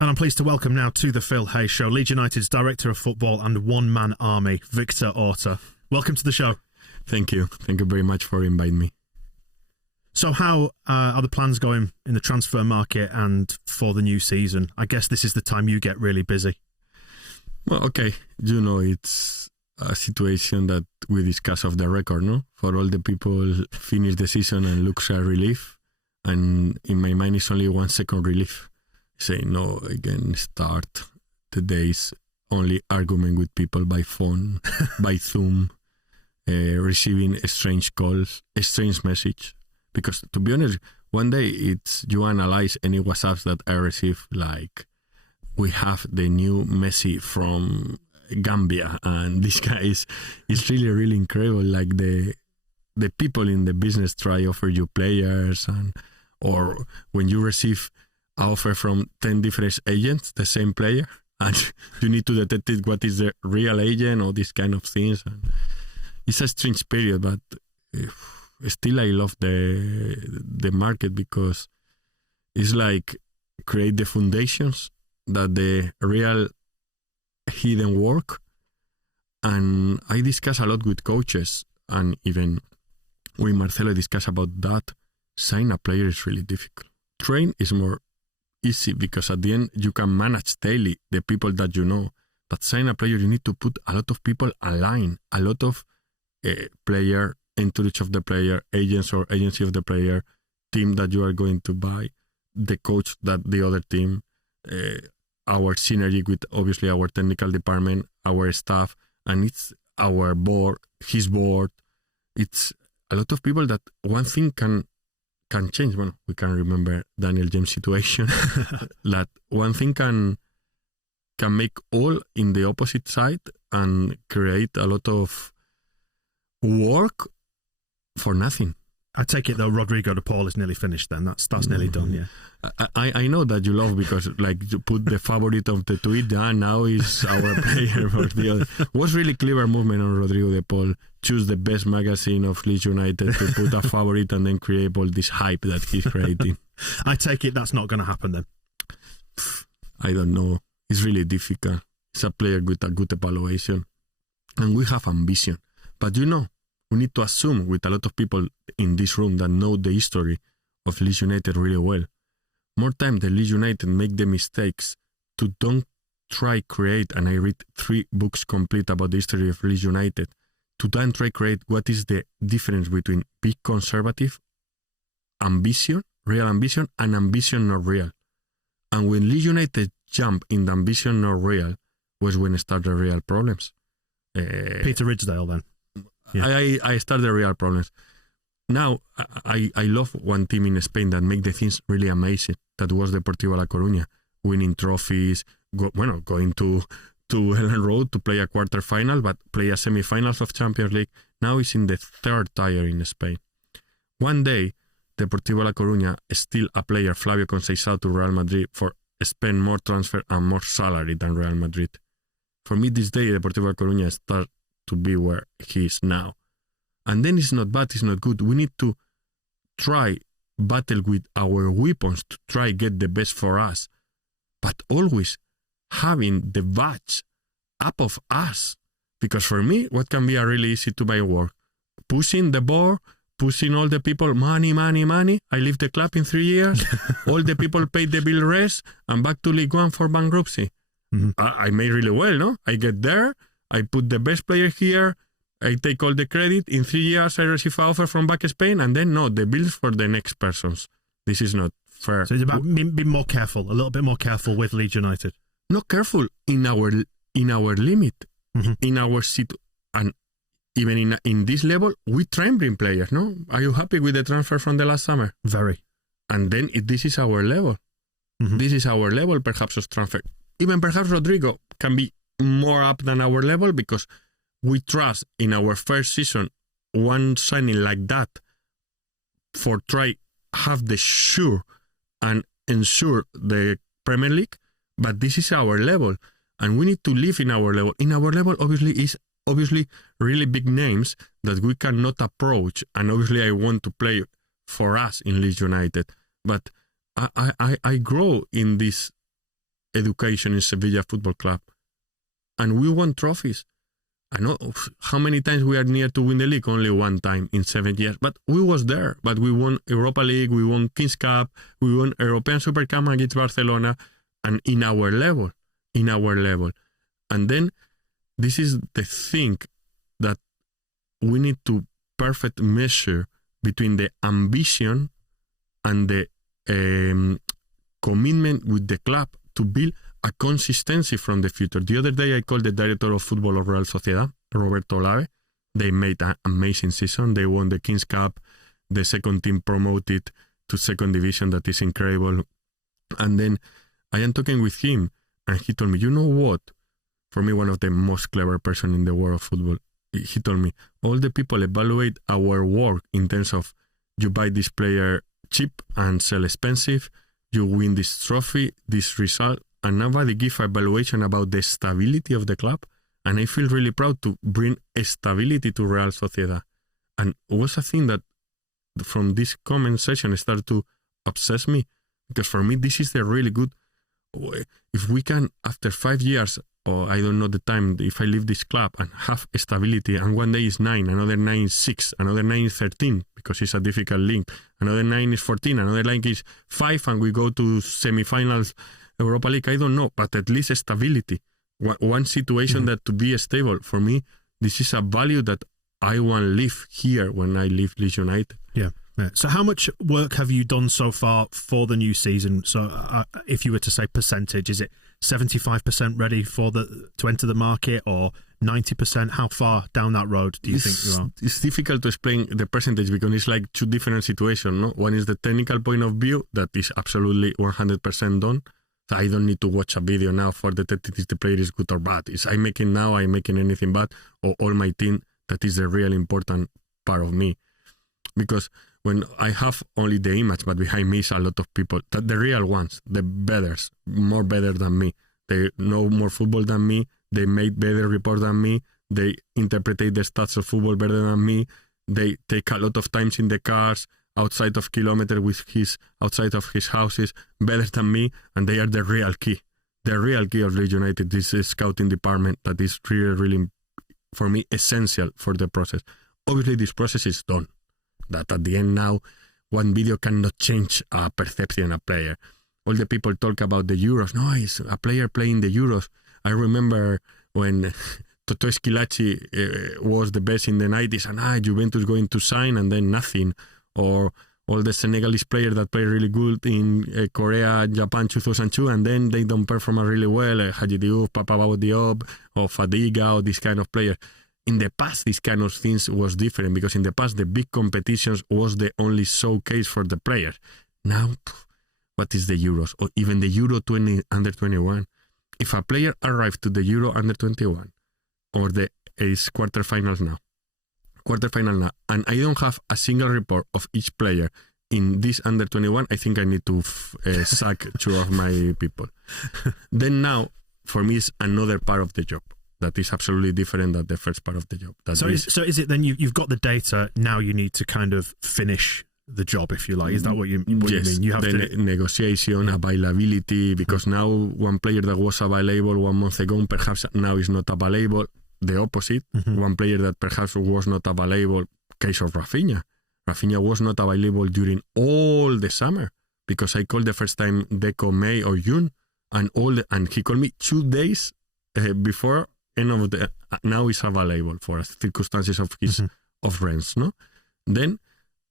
And I'm pleased to welcome now to the Phil Hay Show, Leeds United's Director of Football and one-man army, Victor Orta. Welcome to the show. Thank you. Thank you very much for inviting me. So how are the plans going in the transfer market and for the new season? I guess this is the time you get really busy. Well, okay. It's a situation that we discuss off the record, no? For all the people finish the season and looks a relief. And in my mind, it's only 1 second relief. Say no again, start the days only arguing with people by phone, by Zoom, receiving strange calls, a strange message. Because to be honest, one day you analyze any WhatsApps that I receive, like we have the new Messi from Gambia, and this guy is really, really incredible. Like the people in the business try offer you players, or when you receive offer from 10 different agents, the same player, and you need to detect what is the real agent or these kind of things. And it's a strange period, but still I love the market because it's like create the foundations that the real hidden work. And I discuss a lot with coaches, and even with Marcelo discuss about that. Sign a player is really difficult. Train is more easy because at the end you can manage daily the people that you know. But sign a player, you need to put a lot of people aligned, a lot of player, entourage of the player, agents or agency of the player, team that you are going to buy, the coach that the other team, our synergy with obviously our technical department, our staff, and it's our board, his board. It's a lot of people that one thing can change. Well, we can remember Daniel James' situation. That one thing can make all in the opposite side and create a lot of work for nothing. I take it though, Rodrigo de Paul is nearly finished then. That's nearly done, yeah. I know that you love because like you put the favorite of the tweet, now is our player for the other. Was really clever movement on Rodrigo de Paul. Choose the best magazine of Leeds United to put a favorite and then create all this hype that he's creating. I take it that's not going to happen then. I don't know. It's really difficult. It's a player with a good evaluation. And we have ambition. But we need to assume with a lot of people in this room that know the history of Leeds United really well. More time the Leeds United make the mistakes to don't try create, and I read 3 books complete about the history of Leeds United, to then try create what is the difference between big conservative ambition, real ambition, and ambition not real. And when Leeds United jump in the ambition not real was when it started real problems. Peter Ridsdale then. Yeah. I started the real problems. Now, I love one team in Spain that make the things really amazing. That was Deportivo La Coruña, winning trophies, going to Ellen Road to play a quarter-final, but play a semi-finals of Champions League. Now it's in the 3rd tier in Spain. One day, Deportivo La Coruña still a player, Flavio Conceição, to Real Madrid for spend more transfer and more salary than Real Madrid. For me, this day, Deportivo La Coruña start to be where he is now. And then it's not bad, it's not good. We need to try battle with our weapons to try get the best for us. But always having the badge up of us. Because for me, what can be a really easy to buy work? Pushing the board, pushing all the people, money. I leave the club in 3 years. All the people pay the bill rest and back to League One for bankruptcy. Mm-hmm. I made really well, no? I get there, I put the best player here, I take all the credit. In 3 years, I receive an offer from back Spain, and then the bills for the next persons. This is not fair. So it's about being more careful, a little bit more careful with Leeds United. Not careful in our limit, mm-hmm. in our and even in this level, we try and bring players. No, are you happy with the transfer from the last summer? Very. And then this is our level. Mm-hmm. This is our level, perhaps of transfer. Even perhaps Rodrigo can be more up than our level because we trust in our first season one signing like that for try have the sure and ensure the Premier League, but this is our level and we need to live in our level. In our level is really big names that we cannot approach, and obviously I want to play for us in Leeds United, but I grow in this education in Sevilla Football Club. And we won trophies. I know how many times we are near to win the league, only one time in 7 years. But we was there. But we won Europa League, we won Kings Cup, we won European Super Cup against Barcelona, and in our level. And then this is the thing that we need to perfect measure between the ambition and the commitment with the club to build a consistency from the future. The other day I called the director of football of Real Sociedad, Roberto Olave. They made an amazing season. They won the Kings Cup. The second team promoted to second division. That is incredible. And then I am talking with him and he told me, you know what? For me, one of the most clever person in the world of football. He told me, all the people evaluate our work in terms of you buy this player cheap and sell expensive, you win this trophy, this result, and nobody give evaluation about the stability of the club. And I feel really proud to bring stability to Real Sociedad. And it was a thing that from this comment session started to obsess me, because for me this is the really good. If we can, after 5 years, or I don't know the time, if I leave this club and have stability, and one day is 9, another 9 is 6, another 9 is 13, because it's a difficult link, another 9 is 14, another link is 5, and we go to semi-finals Europa League, I don't know, but at least stability. One situation that to be stable, for me, this is a value that I want to live here when I leave Leeds United. Yeah. So how much work have you done so far for the new season? So if you were to say percentage, is it 75% ready to enter the market, or 90%? How far down that road do you think you are? It's difficult to explain the percentage because it's like two different situations. No? One is the technical point of view that is absolutely 100% done. So I don't need to watch a video now for detect if the player is good or bad. I'm making anything bad, or all my team. That is the real important part of me. Because when I have only the image, but behind me is a lot of people, that the real ones, the betters, more better than me. They know more football than me. They make better reports than me. They interpret the stats of football better than me. They take a lot of times in the cars, outside of kilometers outside of his houses, better than me, and they are the real key. The real key of Leeds United, this is scouting department that is really, really, for me, essential for the process. Obviously, this process is done. That at the end now, one video cannot change a perception of a player. All the people talk about the Euros. No, it's a player playing the Euros. I remember when Toto Esquilachi was the best in the 90s, and Juventus going to sign, and then nothing. Or all the Senegalese players that play really good in Korea, Japan 2002, and then they don't perform really well. Haji Diouf, Papa Diop, or Fadiga, or this kind of players. In the past, this kind of things was different, because in the past, the big competitions was the only showcase for the players. Now, what is the Euros? Or even the Euro under 21? If a player arrived to the Euro under 21, or is quarterfinals now, and I don't have a single report of each player in this under 21, I think I need to sack 2 of my people. Then now, for me, it's another part of the job. That is absolutely different than the first part of the job. So is it then you've got the data, now you need to kind of finish the job, if you like? Is that what you mean? You have the negotiation, availability, because now one player that was available 1 month ago, perhaps now is not available. The opposite, one player that perhaps was not available, case of Rafinha. Rafinha was not available during all the summer, because I called the first time Deco May or June, and he called me 2 days before. Now is available for circumstances of his of rents, no? Then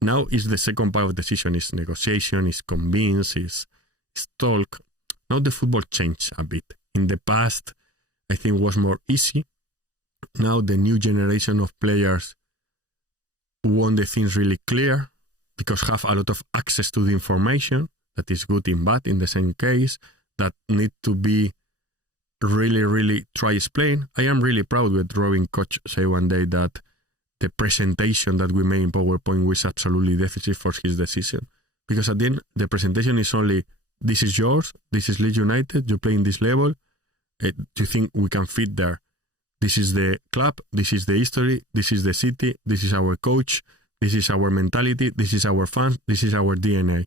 now is the second part of the decision, is negotiation, is convince, is talk. Now the football changed a bit. In the past, I think it was more easy. Now the new generation of players want the things really clear, because have a lot of access to the information that is good and bad in the same case, that need to be really, really try explain. I am really proud with Robin Koch say one day that the presentation that we made in PowerPoint was absolutely decisive for his decision. Because at the end, the presentation is only, this is yours, this is Leeds United, you play in this level, do you think we can fit there? This is the club, this is the history, this is the city, this is our coach, this is our mentality, this is our fans, this is our DNA.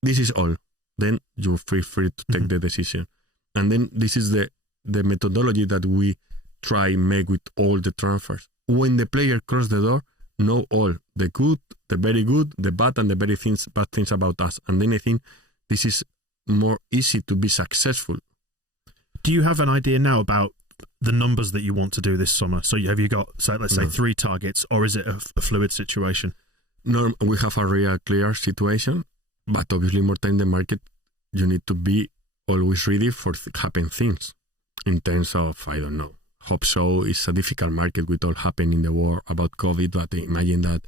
This is all. Then you feel free to take the decision. And then this is the methodology that we try make with all the transfers. When the player cross the door, know all the good, the very good, the bad, and the very bad things about us. And then I think this is more easy to be successful. Do you have an idea now about the numbers that you want to do this summer? So have you got, so let's say, 3 targets, or is it a fluid situation? No, we have a real clear situation, but obviously more time in the market, you need to be always ready for happen things in terms of, I don't know. Hope so. It's a difficult market with all happening in the war about COVID, but imagine that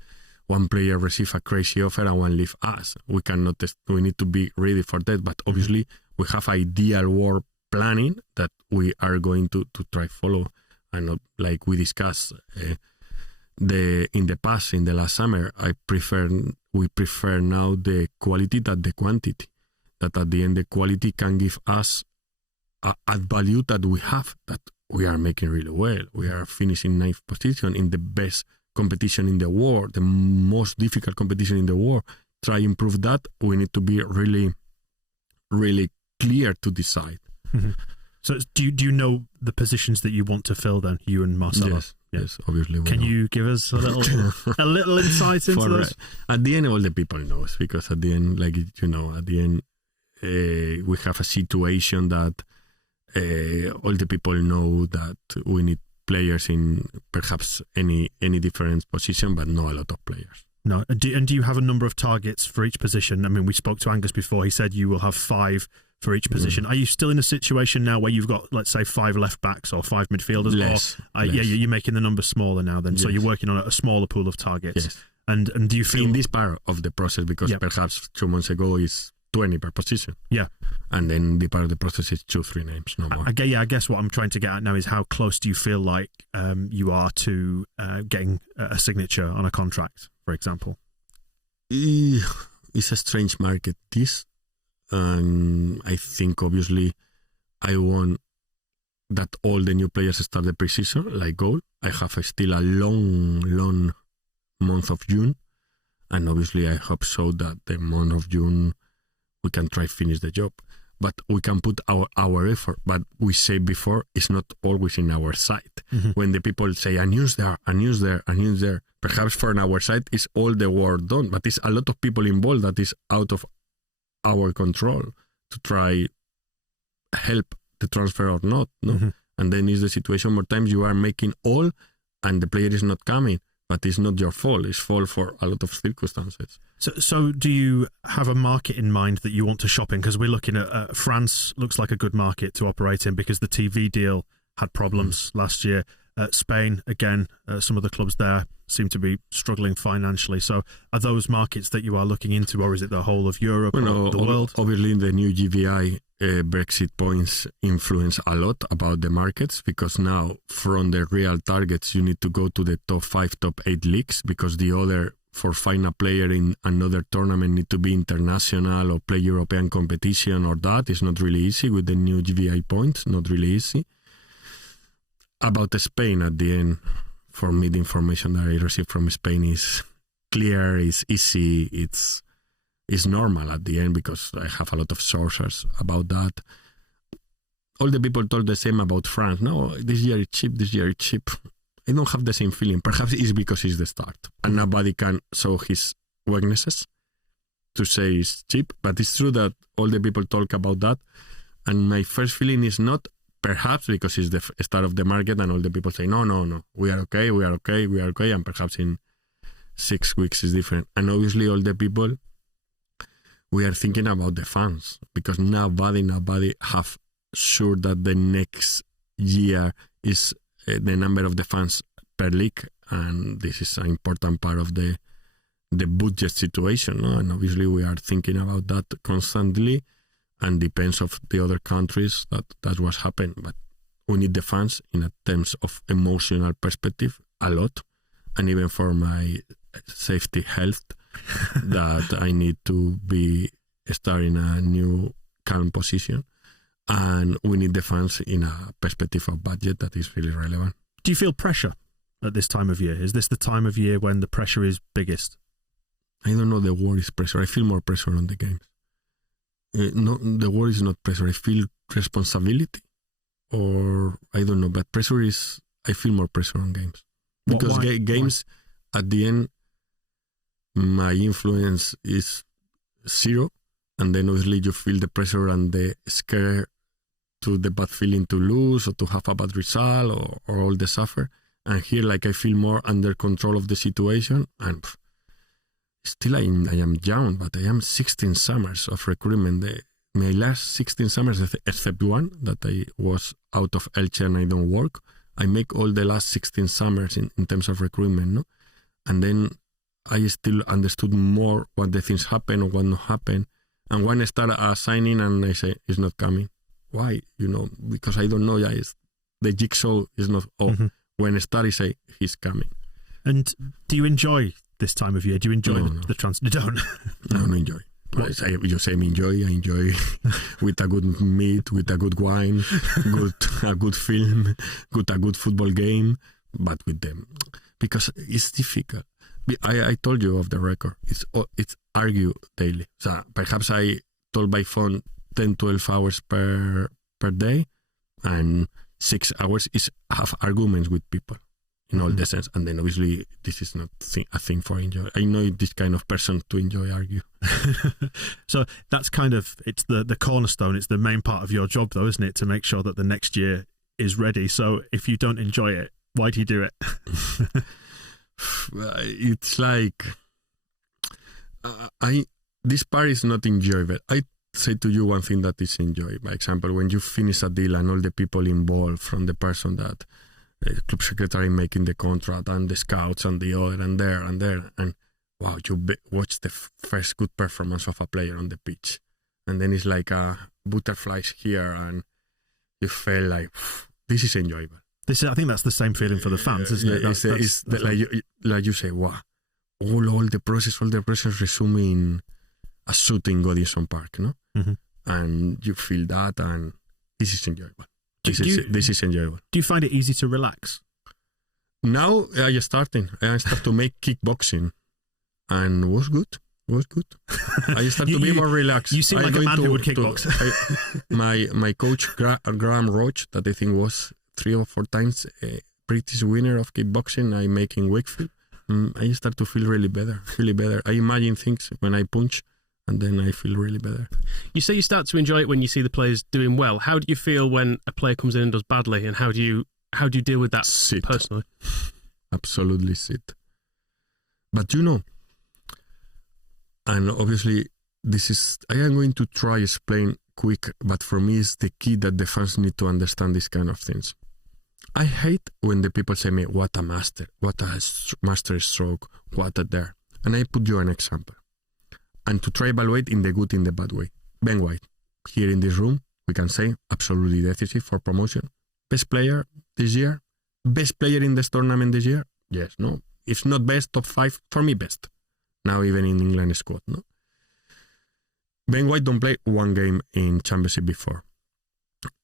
one player receive a crazy offer and one leave us. We cannot. We need to be ready for that. But obviously, we have ideal war planning that we are going to try follow. And not, like we discussed in the past, in the last summer, we prefer now the quality than the quantity. That at the end, the quality can give us add value that we have, that we are making really well. We are finishing 9th position in the best competition in the world, the most difficult competition in the world. Try improve that. We need to be really, really clear to decide. Mm-hmm. So do you know the positions that you want to fill then, you and Marcelo? Yes, obviously. Can you give us a little insight into those? At the end, all the people knows, because at the end, like, at the end, we have a situation that all the people know that we need players in perhaps any different position, but not a lot of players. No. And do you have a number of targets for each position? I mean, we spoke to Angus before. He said you will have 5 for each position. Are you still in a situation now where you've got, let's say, 5 left backs or 5 midfielders? Less. Yeah, you're making the number smaller now then. Yes. So you're working on a smaller pool of targets. Yes. And do you feel... In this part of the process, because perhaps 2 months ago is 20 per position. Yeah. And then the part of the process is 2-3 names, no more. I guess what I'm trying to get at now is how close do you feel like you are to getting a signature on a contract, for example? It's a strange market, this. And I think, obviously, I want that all the new players start the pre-season, like goal. I have still a long month of June. And obviously, I hope so that the month of June, we can try finish the job. But we can put our effort. But we say before, it's not always in our side. Mm-hmm. When the people say, a news there, perhaps for our side, it's all the work done. But it's a lot of people involved that is out of our control to try help the transfer or not. No? Mm-hmm. And then is the situation more times you are making all and the player is not coming. But it's not your fault. It's fault for a lot of circumstances. So do you have a market in mind that you want to shop in? Because we're looking at France looks like a good market to operate in because the TV deal had problems last year. Spain, again, some of the clubs there seem to be struggling financially. So are those markets that you are looking into, or is it the whole of Europe or the world? Obviously, the new GVI Brexit points influence a lot about the markets, because now from the real targets, you need to go to the top 5, top 8 leagues, because the other, for find a player in another tournament, need to be international or play European competition, or that is not really easy with the new GVI points, not really easy. About Spain, at the end, for me, the information that I received from Spain is clear, is easy, it's normal at the end, because I have a lot of sources about that. All the people told the same about France. No, this year is cheap. I don't have the same feeling. Perhaps it's because it's the start. And nobody can show his weaknesses to say it's cheap. But it's true that all the people talk about that. And my first feeling is not perhaps because it's the start of the market and all the people say, no, we are okay. And perhaps in 6 weeks is different. And obviously all the people, we are thinking about the fans, because nobody have sure that the next year is the number of the fans per league, and this is an important part of the budget situation, no? And obviously we are thinking about that constantly, and depends of the other countries that was happened, but we need the fans in a terms of emotional perspective a lot, and even for my safety health that I need to be starting a new calm position, and we need the fans in a perspective of budget that is really relevant. Do you feel pressure at this time of year? Is this the time of year when the pressure is biggest? I don't know the word is pressure. I feel more pressure on the games. no, the word is not pressure. I feel responsibility, or I don't know. But pressure is, I feel more pressure on games because games at the end, my influence is zero, and then obviously you feel the pressure and the scare to the bad feeling to lose or to have a bad result or all the suffer. And here, like, I feel more under control of the situation, and still I am young, but I am 16 summers of recruitment. My last 16 summers, except one that I was out of Elche and I don't work, I make all the last 16 summers in terms of recruitment, no? And then I still understood more what the things happen or what not happen. And when I start signing and I say, it's not coming. Why? Because I don't know. The jigsaw is not all. Mm-hmm. When I start, I say, he's coming. And do you enjoy this time of year? Do you enjoy the transfer? You don't? I don't enjoy. You say enjoy. I enjoy with a good meat, with a good wine, a good film, a good football game, but with them. Because it's difficult. I told you of the record. It's argue daily. So perhaps I told by phone 10, 12 hours per day, and 6 hours is have arguments with people in all the sense. And then obviously this is not a thing for enjoy. I know this kind of person to enjoy argue. So that's kind of, it's the cornerstone. It's the main part of your job though, isn't it? To make sure that the next year is ready. So if you don't enjoy it, why do you do it? It's like this part is not enjoyable. I say to you one thing that is enjoyable. For example, when you finish a deal and all the people involved, from the person that club secretary making the contract and the scouts and the other and there and wow, you watch the first good performance of a player on the pitch, and then it's like butterflies here, and you feel like this is enjoyable. I think that's the same feeling for the fans, isn't it? Like you say, wow, all the process resume in a shooting Godison Park, no? Mm-hmm. And you feel that, and this is enjoyable. This is enjoyable. Do you find it easy to relax? Now I start to make kickboxing, and it was good. I start to be more relaxed. You seem like a man who would kickbox. My coach Graham Roach, that I think was 3 or 4 times British winner of kickboxing, I make in Wakefield. I start to feel really better. I imagine things when I punch, and then I feel really better. You say you start to enjoy it when you see the players doing well. How do you feel when a player comes in and does badly, and how do you deal with that personally? Absolutely sit. But and obviously I am going to try explain quick, but for me it's the key that the fans need to understand these kind of things. I hate when the people say me, what a master stroke, what a there. And I put you an example. And to try evaluate in the good, in the bad way. Ben White, here in this room, we can say absolutely decisive for promotion. Best player this year? Best player in this tournament this year? Yes, no. If not best, top 5, for me best. Now even in England squad, no? Ben White don't play one game in Championship before.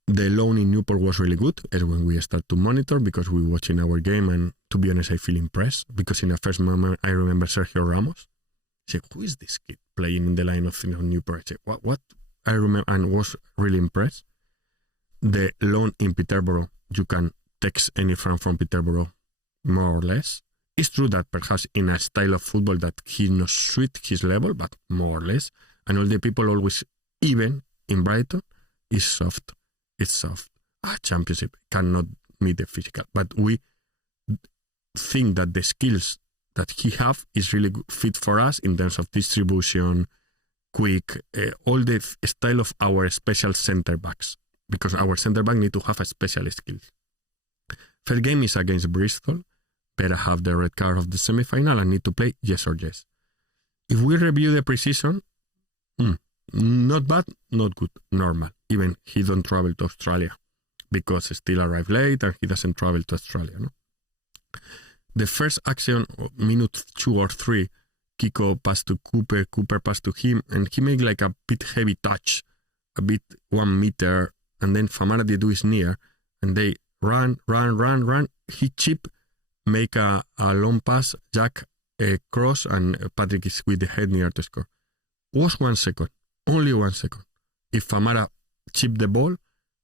The loan in Newport was really good. As when we start to monitor, because we watching our game, and to be honest, I feel impressed, because in the first moment I remember Sergio Ramos. I said, who is this kid playing in the line of Newport? I said, what? I remember, and was really impressed. The loan in Peterborough, you can text any fan from Peterborough, more or less. It's true that perhaps in a style of football that he not suit his level, but more or less. And all the people always, even in Brighton, is soft. It's soft. Championship cannot meet the physical. But we think that the skills that he have is really fit for us in terms of distribution, quick, all the style of our special center backs. Because our center back need to have a special skills. First game is against Bristol. Better have the red card of the semi-final and need to play yes or yes. If we review the pre-season, not bad, not good, normal. Even he don't travel to Australia because he still arrive late and he doesn't travel to Australia. No? The first action, minute 2 or 3, Kiko pass to Cooper pass to him, and he make like a bit heavy touch, a bit 1 meter, and then Famara they do his near, and they run. He chip, make a long pass, Jack cross, and Patrick is with the head near to score. Was 1 second, only 1 second. if Famara chip the ball,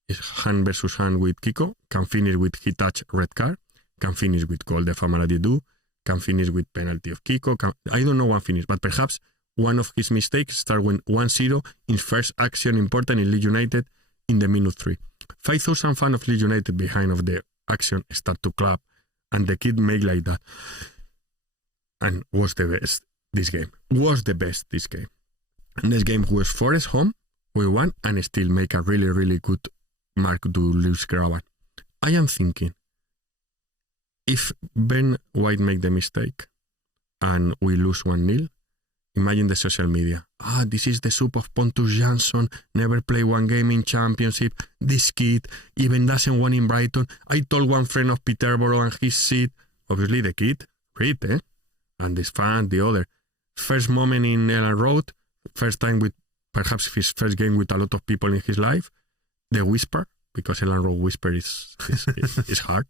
is hand versus hand with Kiko, can finish with he touch red card, can finish with goal the Famara did do, can finish with penalty of Kiko. I don't know one finish, but perhaps one of his mistakes start when 1-0 in first action important in Leeds United in the minute 3. 5,000 fans of Leeds United behind of the action start to clap, and the kid make like that. And was the best this game. Was the best this game. And this game was Forest home, we won, and still make a really, really good mark to lose Graban. I am thinking, if Ben White make the mistake and we lose 1-0, imagine the social media. This is the soup of Pontus Jansson, never play one game in championship. This kid even doesn't want in Brighton. I told one friend of Peterborough and his seat. Obviously the kid, read, and this fan, the other. First moment in Ellen Road, first time with perhaps his first game with a lot of people in his life. The whisper, because Ellen Road whisper is hard.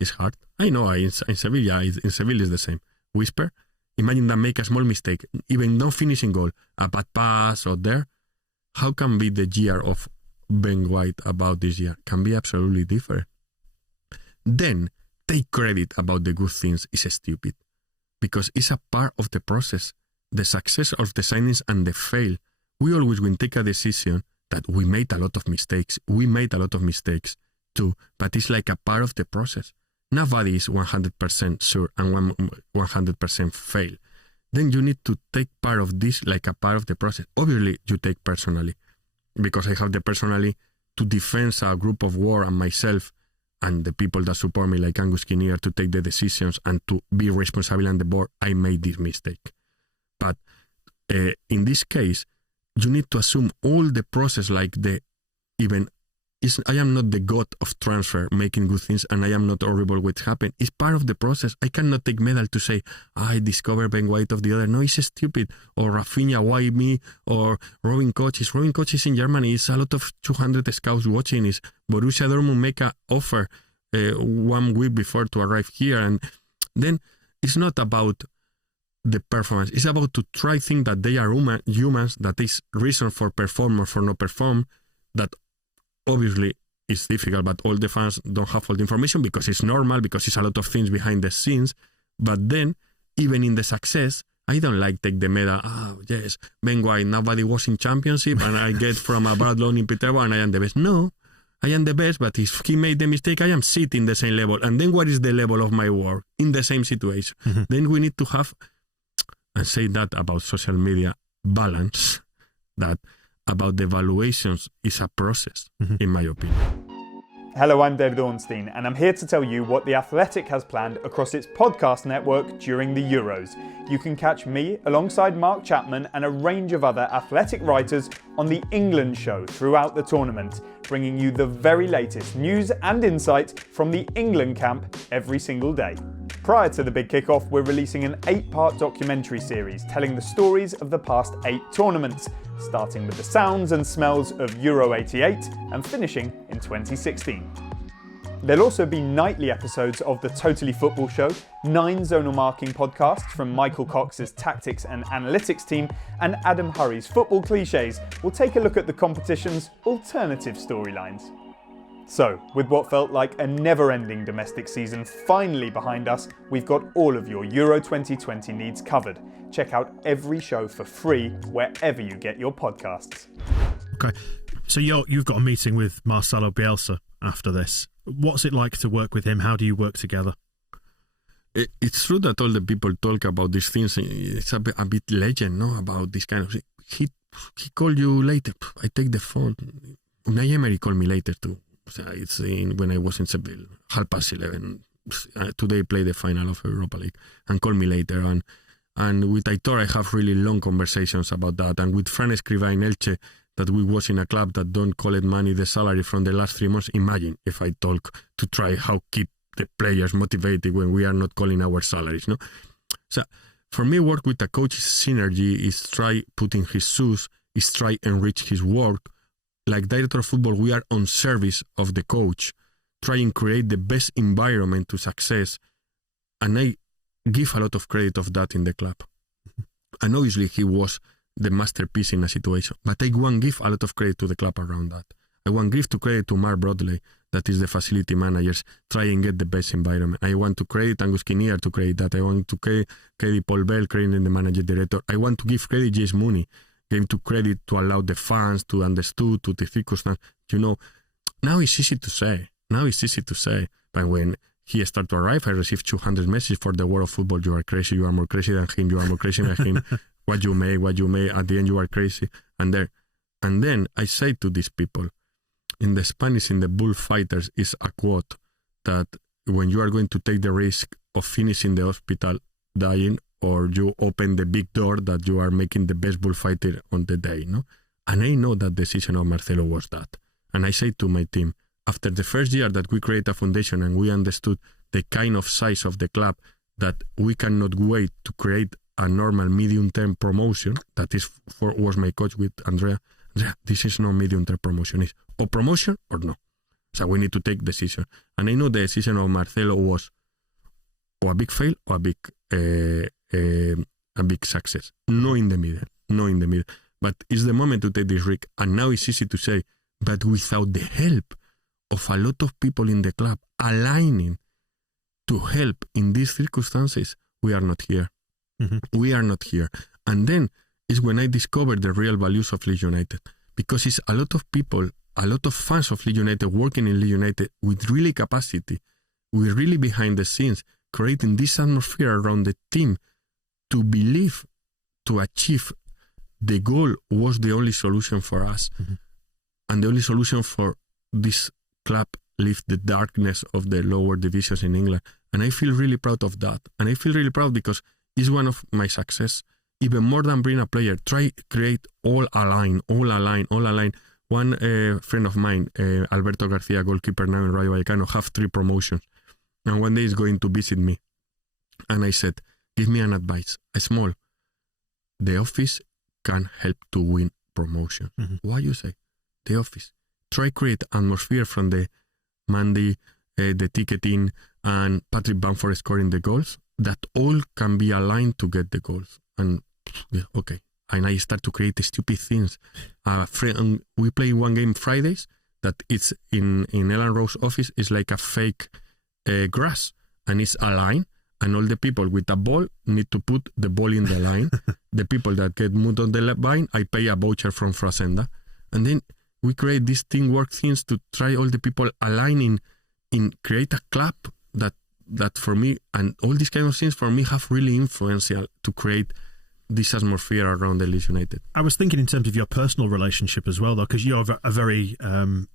It's hard. I know in Sevilla is the same. Whisper. Imagine that make a small mistake, even don't finish in goal, a bad pass or there. How can be the year of Ben White about this year? Can be absolutely different. Then take credit about the good things is stupid, because it's a part of the process. The success of the signings and the fail. We always will take a decision that we made a lot of mistakes. We made a lot of mistakes too, but it's like a part of the process. Nobody is 100% sure and 100% fail. Then you need to take part of this like a part of the process. Obviously, you take personally, because I have the personally to defend a group of war and myself and the people that support me, like Angus Kinnear, to take the decisions and to be responsible on the board. I made this mistake. But in this case, you need to assume all the process, like I am not the god of transfer, making good things, and I am not horrible what happened. It's part of the process. I cannot take medal to say, I discovered Ben White of the other. No, it's stupid. Or Rafinha, why me? Or Robin Koch. Robin Koch is in Germany. It's a lot of 200 scouts watching. Is Borussia Dortmund make an offer 1 week before to arrive here. And then it's not about the performance. It's about to try things that they are humans, that is reason for perform or for not perform, that obviously it's difficult, but all the fans don't have all the information because it's normal, because it's a lot of things behind the scenes. But then, even in the success, I don't like take the medal. Yes, Ben White, nobody was in championship, and I get from a bad loan in Peterborough, and I am the best. No, I am the best, but if he made the mistake, I am sitting the same level. And then what is the level of my work in the same situation? Mm-hmm. Then we need to have, and say that about social media, balance, that about the evaluations is a process, in my opinion. Hello, I'm David Ornstein, and I'm here to tell you what The Athletic has planned across its podcast network during the Euros. You can catch me alongside Mark Chapman and a range of other Athletic writers on The England Show throughout the tournament, bringing you the very latest news and insight from the England camp every single day. Prior to the big kickoff, we're releasing an 8-part documentary series telling the stories of the past 8 tournaments, starting with the sounds and smells of Euro 88 and finishing in 2016. There'll also be nightly episodes of the Totally Football Show, 9 zonal marking podcasts from Michael Cox's tactics and analytics team, and Adam Hurrey's football cliches will take a look at the competition's alternative storylines. So, with what felt like a never-ending domestic season finally behind us, we've got all of your Euro 2020 needs covered. Check out every show for free wherever you get your podcasts. Okay, so you've got a meeting with Marcelo Bielsa after this. What's it like to work with him? How do you work together? It's true that all the people talk about these things. It's a bit legend, no, about this kind of thing. He called you later. I take the phone. Unai Emery called me later too. It's when I was in Seville, 11:30. Today play the final of Europa League, and call me later. And with Aitor, I have really long conversations about that. And with Fran Escrivá in Elche, that we was in a club that don't collect money, the salary from the last 3 months. Imagine if I talk to try how keep the players motivated when we are not calling our salaries, no? So for me, work with a coach synergy is try putting his shoes, is try enrich his work. Like director of football, we are on service of the coach, trying to create the best environment to success. And I give a lot of credit of that in the club. And obviously he was the masterpiece in a situation. But I want to give a lot of credit to the club around that. I want to give credit to Mark Broadley, that is the facility managers, try and get the best environment. I want to credit Angus Kinnear to credit that. I want to credit Paul Bell, creating the manager director. I want to give credit James Mooney, give to credit to allow the fans to understand to the circumstance. Now it's easy to say. But when he started to arrive, I received 200 messages for the world of football. You are crazy. You are more crazy than him. You are more crazy than him. What you make. At the end, you are crazy. And then I say to these people, in the Spanish, in the bullfighters, is a quote that when you are going to take the risk of finishing the hospital dying, or you open the big door, that you are making the best bullfighter on the day, no? And I know that decision of Marcelo was that. And I say to my team, after the first year that we create a foundation and we understood the kind of size of the club, that we cannot wait to create a normal medium-term promotion, that is was my coach with Andrea, this is no medium-term promotion, it's or promotion or no. So we need to take decision. And I know the decision of Marcelo was or a big fail or a big success. No in the middle. But it's the moment to take this risk. And now it's easy to say, but without the help of a lot of people in the club aligning to help in these circumstances, we are not here. Mm-hmm. We are not here. And then is when I discovered the real values of Leeds United. Because it's a lot of people, a lot of fans of Leeds United working in Leeds United with really capacity, with really behind the scenes, creating this atmosphere around the team to believe, to achieve the goal was the only solution for us. Mm-hmm. And the only solution for this club lift the darkness of the lower divisions in England. And I feel really proud of that. And I feel really proud because it's one of my success. Even more than bring a player, try create all align. One friend of mine, Alberto Garcia, goalkeeper now in Rayo Vallecano, have 3 promotions. And one day he's going to visit me. And I said, give me an advice, a small. The office can help to win promotion. Mm-hmm. Why you say? The office. Try create atmosphere from the Mandy, the ticketing, and Patrick Bamford scoring the goals, that all can be aligned to get the goals. And okay. And I start to create the stupid things. We play one game Fridays that it's in Ellen Rowe's office. It's like a fake grass, and it's a line. And all the people with a ball need to put the ball in the line. The people that get moved on the line, I pay a voucher from Frasenda. And then we create these teamwork things to try all the people aligning in create a club that for me, and all these kind of things for me have really influential to create this atmosphere around the Leeds United. I was thinking in terms of your personal relationship as well, though, because you're a very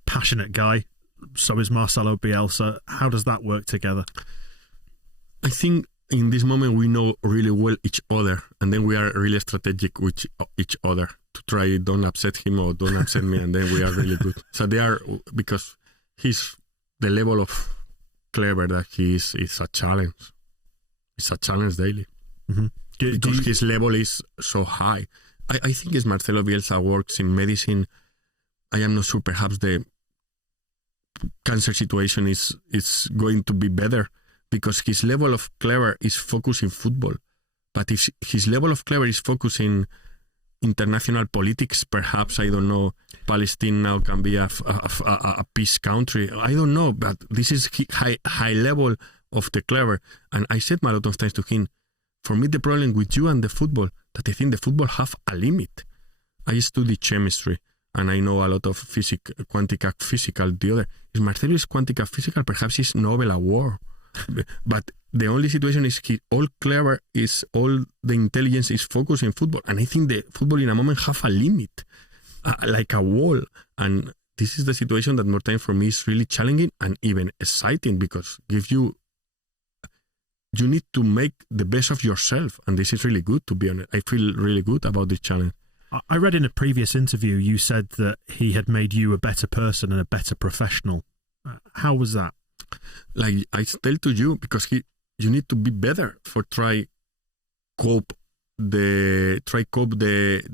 passionate guy. So is Marcelo Bielsa. How does that work together? I think in this moment we know really well each other, and then we are really strategic with each other to try don't upset him or don't upset me, and then we are really good. So they are, because he's the level of clever that he is a challenge. It's a challenge daily. Mm-hmm. Because his level is so high. I think as Marcelo Bielsa works in medicine, I am not sure perhaps the cancer situation is going to be better, because his level of clever is focused in football. But if his level of clever is focused in international politics, perhaps, I don't know, Palestine now can be a peace country. I don't know, but this is high level of the clever. And I said a lot of times to him, for me, the problem with you and the football, that I think the football have a limit. I study chemistry, and I know a lot of quantica physical. The other is Marcelo is quantica physical. Perhaps he's Nobel Award, but the only situation is he all clever is all the intelligence is focused in football, and I think the football in a moment have a limit, like a wall. And this is the situation that more time for me is really challenging and even exciting, because you need to make the best of yourself. And this is really good, to be honest. I feel really good about this challenge. I read in a previous interview, you said that he had made you a better person and a better professional. How was that? Like I tell to you, because you need to be better for try cope the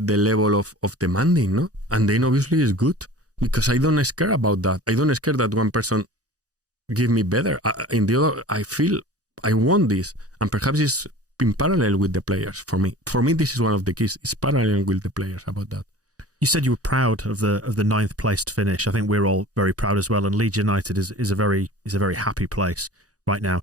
level of demanding, no? And then obviously it's good, because I don't scare about that. I don't scare that one person give me better. In the other, I feel I want this, and perhaps it's in parallel with the players. For me, this is one of the keys. It's parallel with the players about that. You said you were proud of the ninth placed finish. I think we're all very proud as well. And Leeds United is a very happy place right now.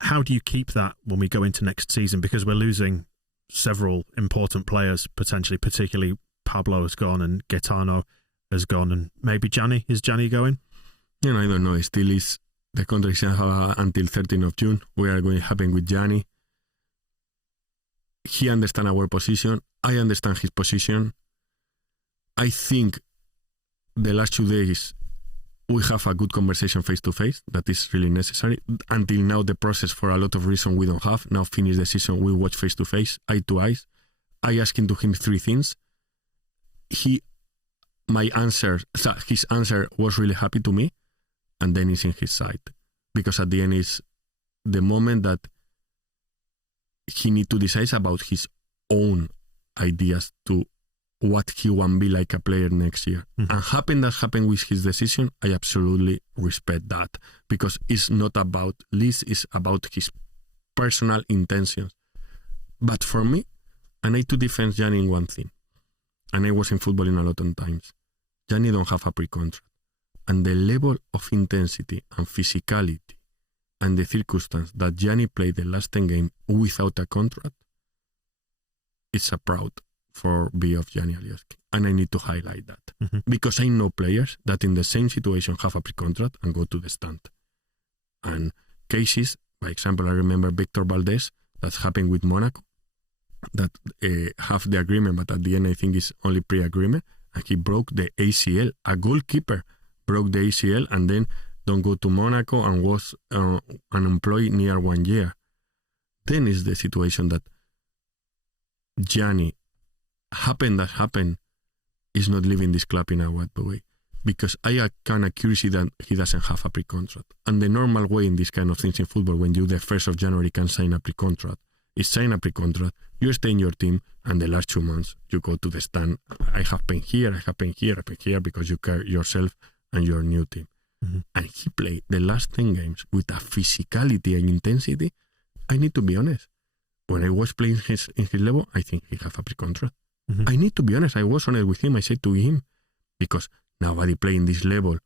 How do you keep that when we go into next season? Because we're losing several important players potentially, particularly Pablo has gone and Gaetano has gone, and maybe Gianni. Is Gianni going? I don't know. It still is. The contract is until 13th of June. We are going to happen with Gianni. He understands our position. I understand his position. I think the last 2 days we have a good conversation face to face. That is really necessary. Until now, the process for a lot of reasons we don't have. Now finish the season, we watch face to face, eye to eyes. I asked him 3 things. His answer was really happy to me, and then it's in his side, because at the end is the moment that he need to decide about his own ideas to what he want to be like a player next year. And that happened with his decision, I absolutely respect that, because it's not about Leeds, it's about his personal intentions. But for me, I need to defend Gianni in one thing, and I was in football in a lot of times. Gianni don't have a pre-contract, and the level of intensity and physicality and the circumstance that Gianni played the last 10 games without a contract, it's a proud for B of Gianni Alioski. And I need to highlight that, because I know players that in the same situation have a pre-contract and go to the stand. And cases, by example, I remember Victor Valdez, that happened with Monaco, that have the agreement, but at the end I think it's only pre-agreement, and he broke the ACL. A goalkeeper broke the ACL and then don't go to Monaco and was unemployed near 1 year. Then is the situation that Gianni happened is not leaving this club in a bad way, because I kind of curious that he doesn't have a pre-contract. And the normal way in this kind of things in football, when you the 1st of January can sign a pre-contract, is sign a pre-contract, you stay in your team, and the last 2 months you go to the stand. I have been here, because you care yourself and your new team. And he played the last 10 games with a physicality and intensity. I need to be honest. When I was playing in his level, I think he have a pre-contract. I need to be honest. I was honest with him. I said to him, because nobody playing this level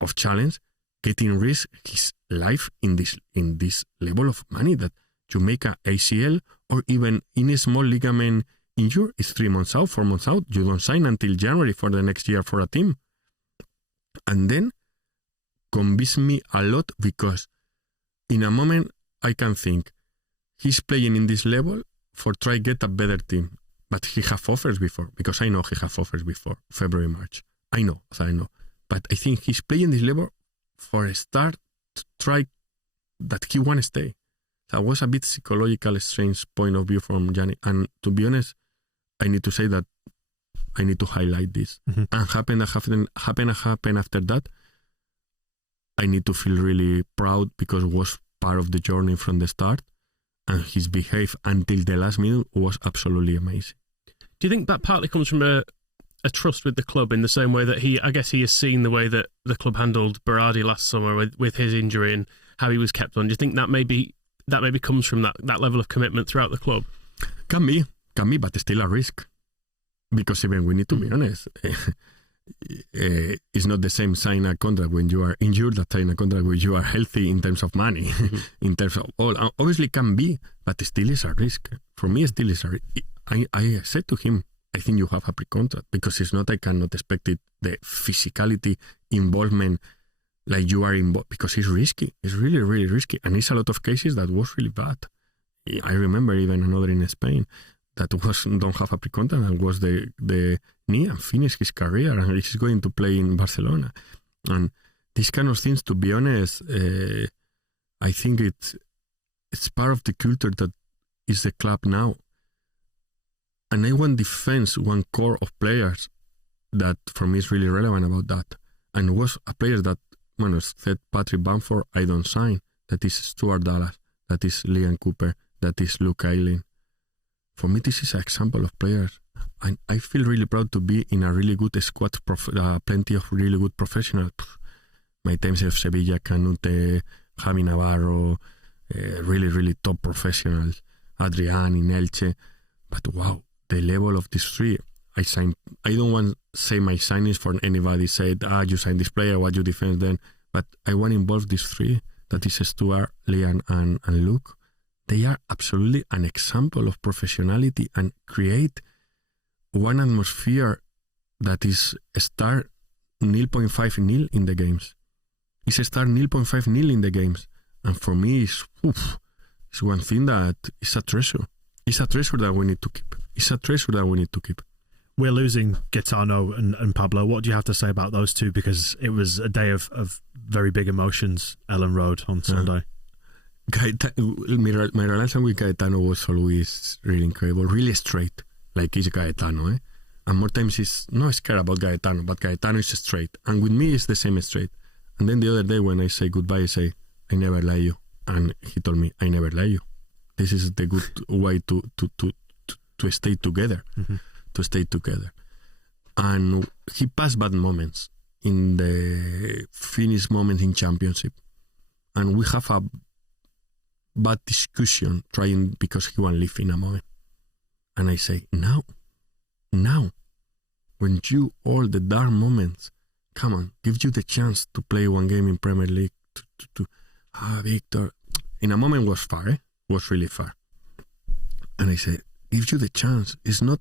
of challenge, getting risk his life in this level of money, that you make a ACL or even in a small ligament injury, it's 3 months out, 4 months out. You don't sign until January for the next year for a team. And then convince me a lot, because in a moment I can think he's playing in this level for try get a better team. But he have offers before, because I know he have offers before February, March. I know. But I think he's playing this level for a start to try that he want to stay. That was a bit psychological, strange point of view from Gianni. And to be honest, I need to say that I need to highlight this. And happen after that, I need to feel really proud, because it was part of the journey from the start. And his behavior until the last minute was absolutely amazing. Do you think that partly comes from a trust with the club, in the same way that he has seen the way that the club handled Berardi last summer with his injury and how he was kept on? Do you think that maybe comes from that level of commitment throughout the club? Can be, but still a risk. Because even we need to be honest, it's not the same sign a contract when you are injured that sign a contract when you are healthy in terms of money, in terms of all. Obviously can be, but still is a risk. For me, still is a risk. I said to him, I think you have a pre-contract, because it's not, I cannot expect it, the physicality involvement like you are involved, because it's risky. It's really, really risky. And it's a lot of cases that was really bad. I remember even another in Spain that don't have a pre-contract and was the knee and finished his career, and he's going to play in Barcelona. And these kind of things, to be honest, I think it's part of the culture that is the club now. And I want defense one core of players that for me is really relevant about that. And it was a player that said Patrick Bamford, I don't sign. That is Stuart Dallas. That is Liam Cooper. That is Luke Ayling. For me, this is an example of players. I feel really proud to be in a really good squad, plenty of really good professionals. My times of Sevilla, Canute, Javi Navarro, really, really top professionals. Adrián in Elche. But wow, the level of these three. I don't want to say my signings for anybody said, you signed this player, what you defend then. But I want to involve these three, that is Stuart, Liam and Luke. They are absolutely an example of professionality and create one atmosphere that is a start 0.5-0 in the games. It's a start 0.5-0 in the games. And for me, it's one thing that is a treasure. It's a treasure that we need to keep. We're losing Gaetano and Pablo. What do you have to say about those two? Because it was a day of very big emotions, Ellen Road, on Sunday. My relation with Gaetano was always really incredible, really straight, like it's Gaetano. And more times he's not scared about Gaetano, but Gaetano is straight. And with me, it's the same straight. And then the other day when I say goodbye, I say, I never lie you. And he told me, I never lie you. This is the good way to stay together. Mm-hmm. To stay together. And he passed bad moments in the finished moments in championship. And we have a bad discussion trying because he won't leave in a moment. And I say, now, when you all the dark moments, come on, give you the chance to play one game in Premier League. Victor, in a moment was far, was really far. And I said, give you the chance. It's not,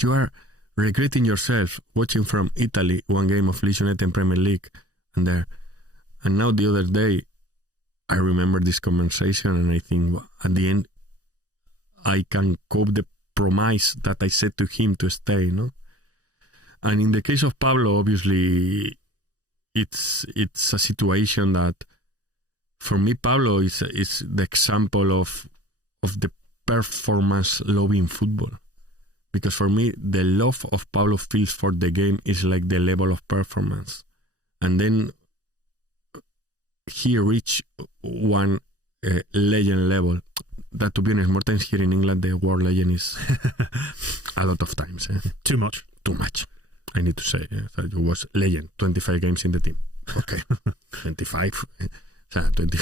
you are regretting yourself watching from Italy one game of Leeds United in Premier League and there. And now the other day, I remember this conversation and I think at the end, I can cope the promise that I said to him to stay, no? And in the case of Pablo, obviously, it's a situation that, for me, Pablo is the example of the performance love in football. Because for me, the love of Pablo feels for the game is like the level of performance. And then he reached one legend level. That, to be honest, more times here in England, the word legend is a lot of times. Too much. I need to say that it was legend. 25 games in the team. Okay. 25. 20.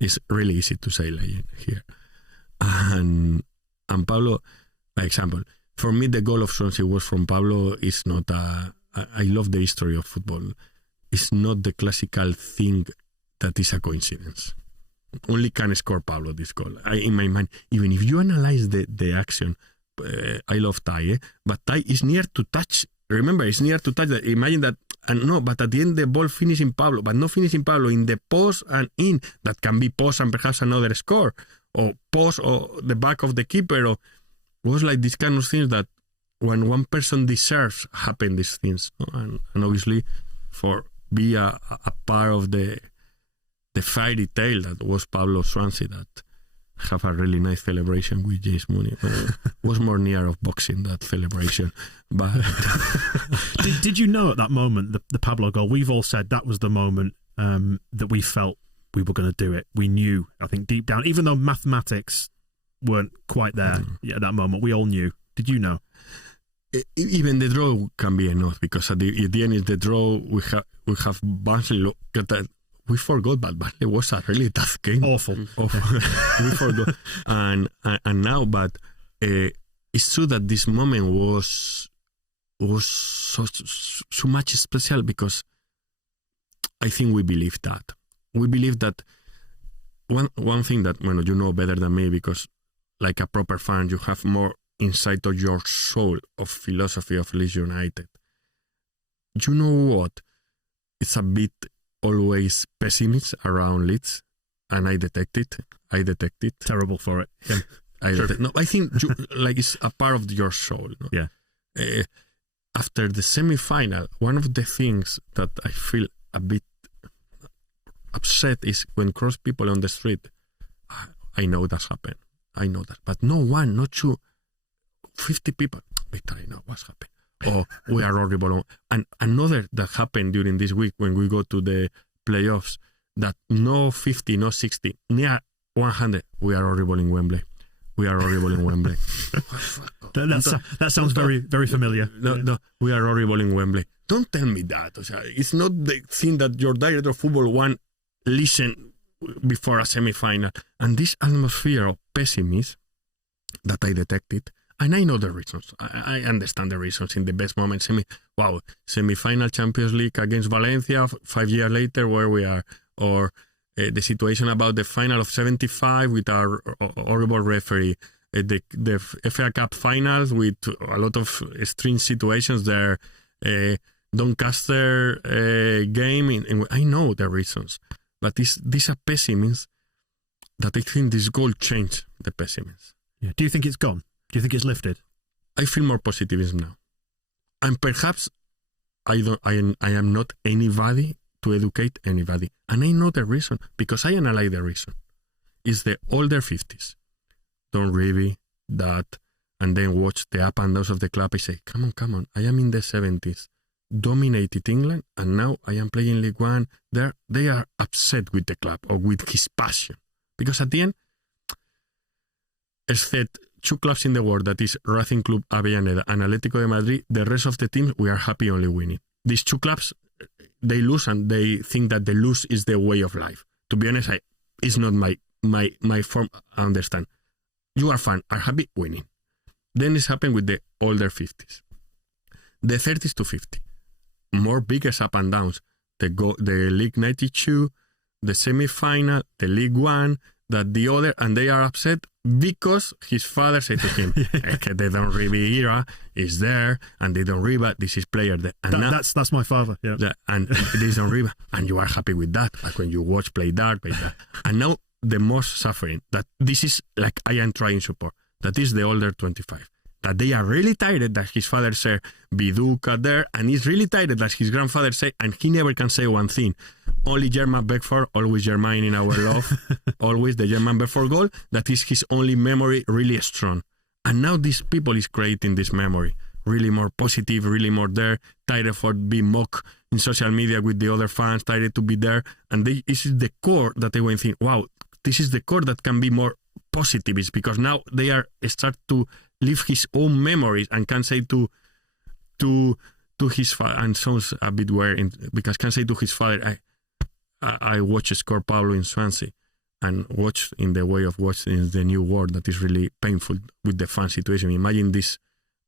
It's really easy to say legend here. And Pablo, by example, for me, the goal of Swansea was from Pablo is not I love the history of football. It's not the classical thing that is a coincidence. Only can score Pablo this goal. In my mind, even if you analyze the action, I love Ty, but Ty is near to touch. Remember, it's near to touch. Imagine that, and no, but at the end, the ball finishing Pablo, but not finishing Pablo in the post and in. That can be post and perhaps another score, or post or the back of the keeper, or was like this kind of things that when one person deserves happen these things, and obviously for be a part of the fairy tale that was Pablo Swansea that have a really nice celebration with James Mooney. Was more near of boxing that celebration. But did you know at that moment the Pablo goal? We've all said that was the moment that we felt we were going to do it. We knew, I think, deep down, even though mathematics weren't quite there at that moment, we all knew. Did you know? Even the draw can be enough because at the end of the draw we have Barnsley. We forgot, but Barnsley was a really tough game. Awful. We forgot, and now, but it's true that this moment was so much special because I think we believe that. We believe that one thing that you know better than me because like a proper fan, you have more insight of your soul of philosophy of Leeds United. You know what? It's a bit always pessimist around Leeds, and I detect it. Terrible for it. Yeah. I think like it's a part of your soul. No? Yeah. After the semi-final, one of the things that I feel a bit upset is when cross people on the street. I know that's happened. I know that, but no one, not two, 50 people. Victor, I know what's happened. Oh, we are horrible. And another that happened during this week when we go to the playoffs, that no 50, no 60, near 100, we are horrible in Wembley. That sounds very, very familiar. No, we are horrible in Wembley. Don't tell me that. It's not the thing that your director of football want listen before a semi-final. And this atmosphere of pessimism that I detected, and I know the reasons. I understand the reasons in the best moments. Semi-final Champions League against Valencia 5 years later, where we are, or the situation about the final of 75 with our horrible referee, the FA Cup finals with a lot of strange situations there, Doncaster game. I know the reasons, but this a pessimism that I think this goal changed the pessimism. Yeah. Do you think it's gone? Do you think it's lifted? I feel more positivism now, and perhaps I am not anybody to educate anybody, and I know the reason because I analyze the reason. It's the older 50s. Don't really that, and then watch the up and downs of the club. I say, come on. I am in the 70s, dominated England, and now I am playing League One. They are upset with the club or with his passion, because at the end, except 2 clubs in the world, that is Racing Club Avellaneda and Atlético de Madrid, the rest of the teams, we are happy only winning. These 2 clubs, they lose and they think that the lose is the way of life. To be honest, it's not my form. I understand. You are fun, are happy winning. Then it's happened with the older 50s. The 30s to 50. More biggest up and downs. The League 92, the semi-final, the League One, that the other, and they are upset because his father said to him, they don't really era is there, and they don't riba, this is player there. And that's my father, yeah. And they don't riba, and you are happy with that, like when you watch play that. And now the most suffering, that this is like I am trying support, that is the older 25. That they are really tired that his father said Viduka there, and he's really tired that his grandfather said, and he never can say one thing. Only German Beckford, always German in our love, always the German Beckford goal. That is his only memory, really strong. And now these people is creating this memory, really more positive, really more there, tired for being mocked in social media with the other fans, tired to be there. And this is the core that they went think, wow, this is the core that can be more positive, is because now they are start to live his own memories and can say to his father, and sounds a bit weird because can say to his father, I watch score Pablo in Swansea, and watch in the way of watching the new world that is really painful with the fan situation. Imagine this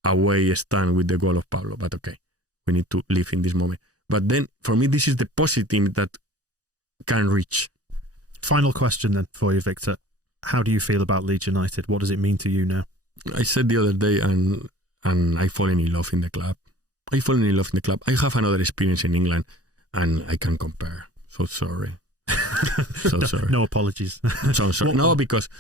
away stand with the goal of Pablo, but okay, we need to live in this moment. But then for me, this is the positive that can reach. Final question then for you, Victor. How do you feel about Leeds United? What does it mean to you now? I said the other day, and I fallen in love in the club. I have another experience in England, and I can compare. So sorry. No apologies. So sorry. No, because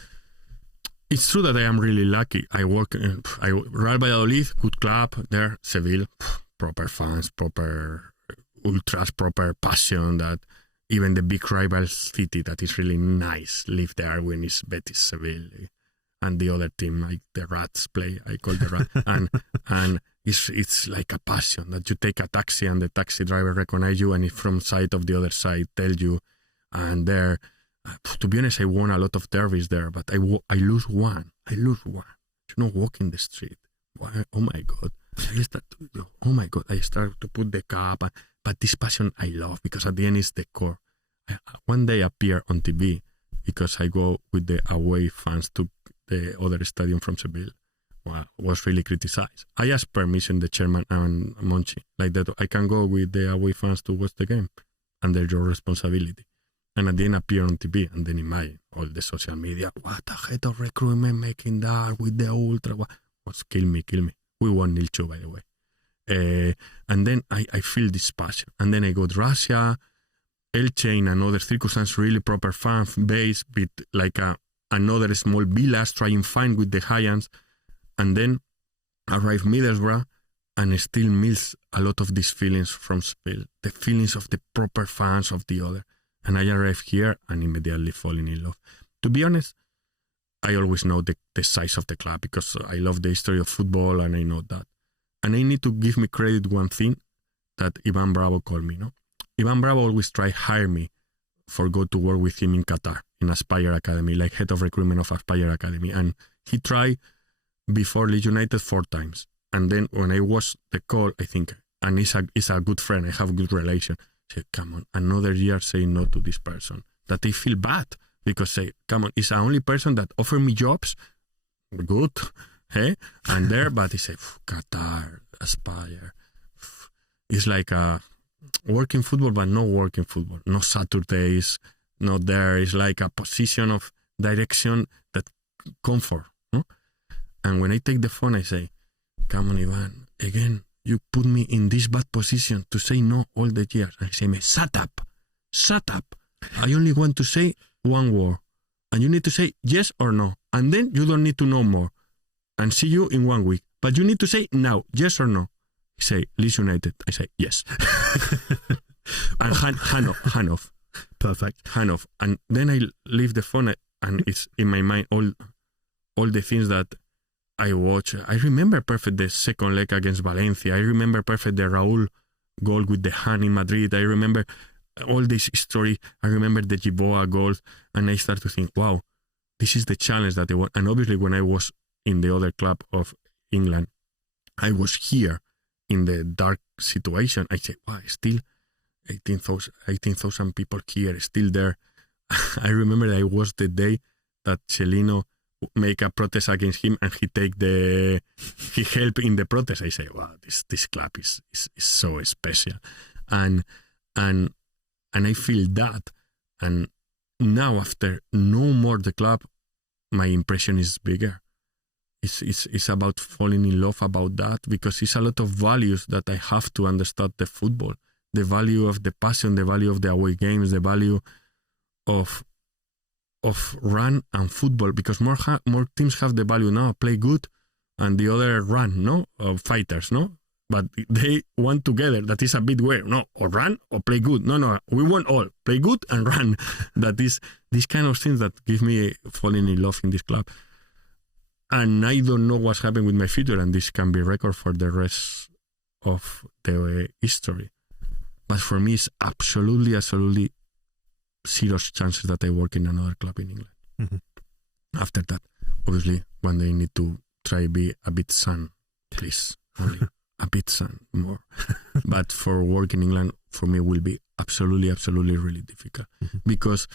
it's true that I am really lucky. I work Real Valladolid, good club there. Seville, proper fans, proper ultras, proper passion. That even the big rival city that is really nice live there when it's Betis, Seville. And the other team, like the Rats play, I call the Rats, and it's like a passion that you take a taxi and the taxi driver recognize you, and from side of the other side tell you, and there, to be honest, I won a lot of derbies there, but I lose one. Walking the street. Oh my God. I start to put the cap, but this passion I love, because at the end is the core. One day appear on TV because I go with the away fans to the other stadium from Seville. Was really criticized. I asked permission the chairman and Monchi, like that I can go with the away fans to watch the game under your responsibility. And at the end appear on TV, and then imagine all the social media, what a head of recruitment making that with the ultra, was kill me. We won 0-2, by the way. And then I feel this passion. And then I go to Russia, Elche in another circumstance, really proper fan base, with like another small villas, trying fine with the Giants, and then arrive Middlesbrough, and still miss a lot of these feelings from Spain, the feelings of the proper fans of the other. And I arrive here and immediately falling in love. To be honest, I always know the size of the club, because I love the history of football, and I know that. And I need to give me credit one thing that Ivan Bravo called me. No, Ivan Bravo always try hire me for go to work with him in Qatar, in Aspire Academy, like head of recruitment of Aspire Academy. And he tried before Leeds United 4 times. And then when I was the call, I think, and he's a good friend, I have a good relation. I said, come on, another year saying no to this person. that they feel bad because say, come on, it's the only person that offered me jobs, good, hey, and there, but they say, Qatar, Aspire. It's like working football, but no working football. No Saturdays, not there. It's like a position of direction that comfort. No? And when I take the phone, I say, come on, Ivan, again, you put me in this bad position to say no all the years. And I say, shut up. I only want to say one word. And you need to say yes or no. And then you don't need to know more. And see you in 1 week. But you need to say now, yes or no. He say, Leeds United. I say, yes. And hand off. Perfect. Hand off. And then I leave the phone and it's in my mind all the things that I watch. I remember perfect the second leg against Valencia. I remember perfect the Raúl goal with the hand in Madrid. I remember all this story. I remember the Giboa goals. And I start to think, wow, this is the challenge that I want. And obviously when I was in the other club of England, I was here in the dark situation. I said, wow, still 18,000 people here, still there. I remember that it was the day that Celino make a protest against him and he helped in the protest. I say, wow, this club is so special. And I feel that. And now after no more the club, my impression is bigger. It's about falling in love about that because it's a lot of values that I have to understand the football, the value of the passion, the value of the away games, the value of run and football because more teams have the value now, play good, and the other run, no, fighters, no, but they want together. That is a bit weird, no, or run or play good. No, we want all play good and run. That is these kind of things that give me falling in love in this club. And I don't know what's happening with my future, and this can be record for the rest of the history. But for me, it's absolutely zero chances that I work in another club in England. Mm-hmm. After that, obviously, one day I need to try be a bit sun, please, only a bit sun more. But for work in England, for me, will be absolutely really difficult because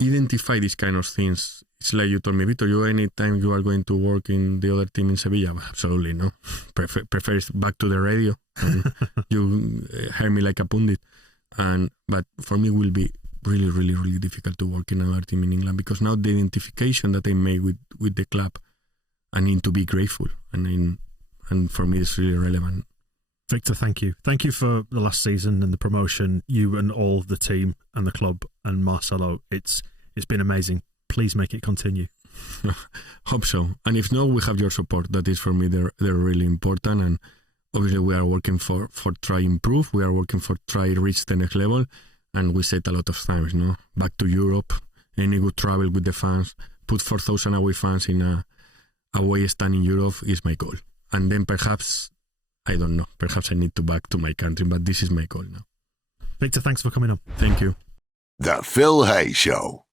identify these kind of things. It's like you told me, Victor, anytime you are going to work in the other team in Sevilla, absolutely no. Prefer back to the radio. You hear me like a pundit. But for me, it will be really difficult to work in another team in England because now the identification that I made with the club, I need to be grateful. And for me, it's really relevant. Victor, thank you. Thank you for the last season and the promotion, you and all the team and the club and Marcelo. It's been amazing. Please make it continue. Hope so. And if not, we have your support. That is for me, they're really important. And obviously we are working for try improve. We are working for try reach the next level. And we said a lot of times, back to Europe, any good travel with the fans, put 4,000 away fans in a away stand in Europe is my goal. And then perhaps, I don't know, perhaps I need to back to my country, but this is my goal now. Victor, thanks for coming on. Thank you. The Phil Hay Show.